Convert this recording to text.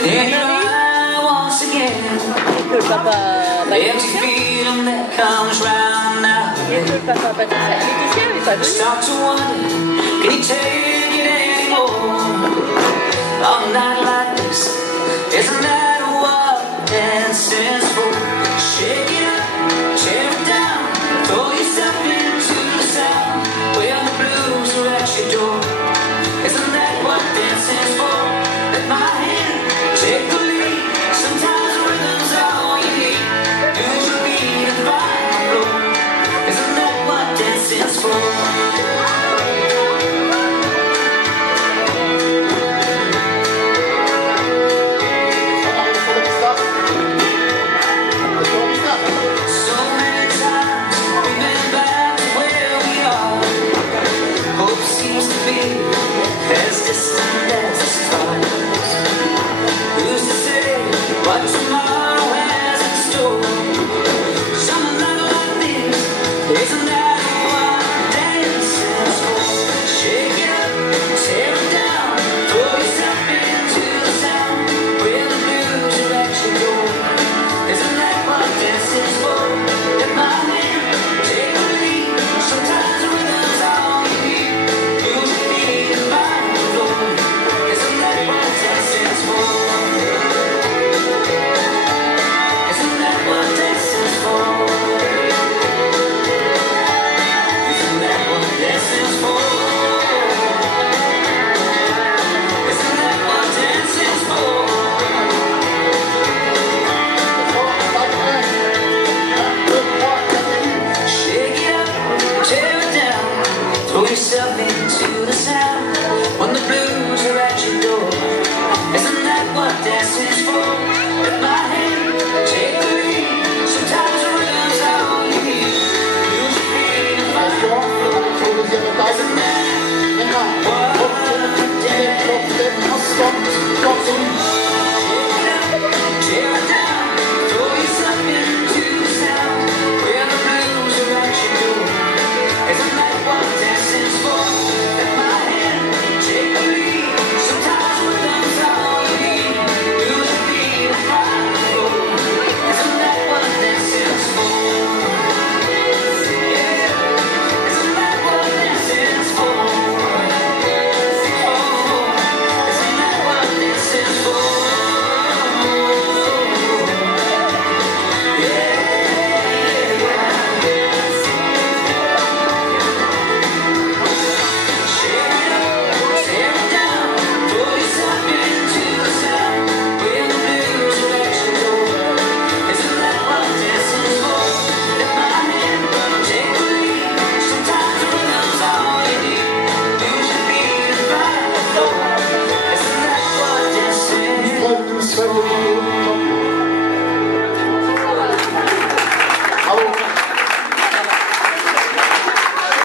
Here I once again. Empty feeling that comes round now. Start to wonder, can you take it anymore? On a night like this, isn't that what dancing's for? Shake it up, tear it down, throw yourself into the sound. When the blues are at your door, isn't that what dancing's for? Let my hand take the lead. Sometimes the rhythm's all you need. Do your beat and find the flow. Isn't that what dancing's for? So many times we've been back to where we are. Hope seems to be as distant as the stars. Who's to say what tomorrow has in store? Something like this, isn't that what dancing's for? Shake it up, tear it down, throw yourself into the sound. When the blues are at your door, isn't that what dancing's for? Let my hand take the lead. Sometimes the rhythm's all you need. Use your feet and find the flow. Isn't that what dancing's for? Isn't that what dancing's for? Isn't that what dancing's for? Isn't that what dancing's for? Shake it up, tear it down, throw yourself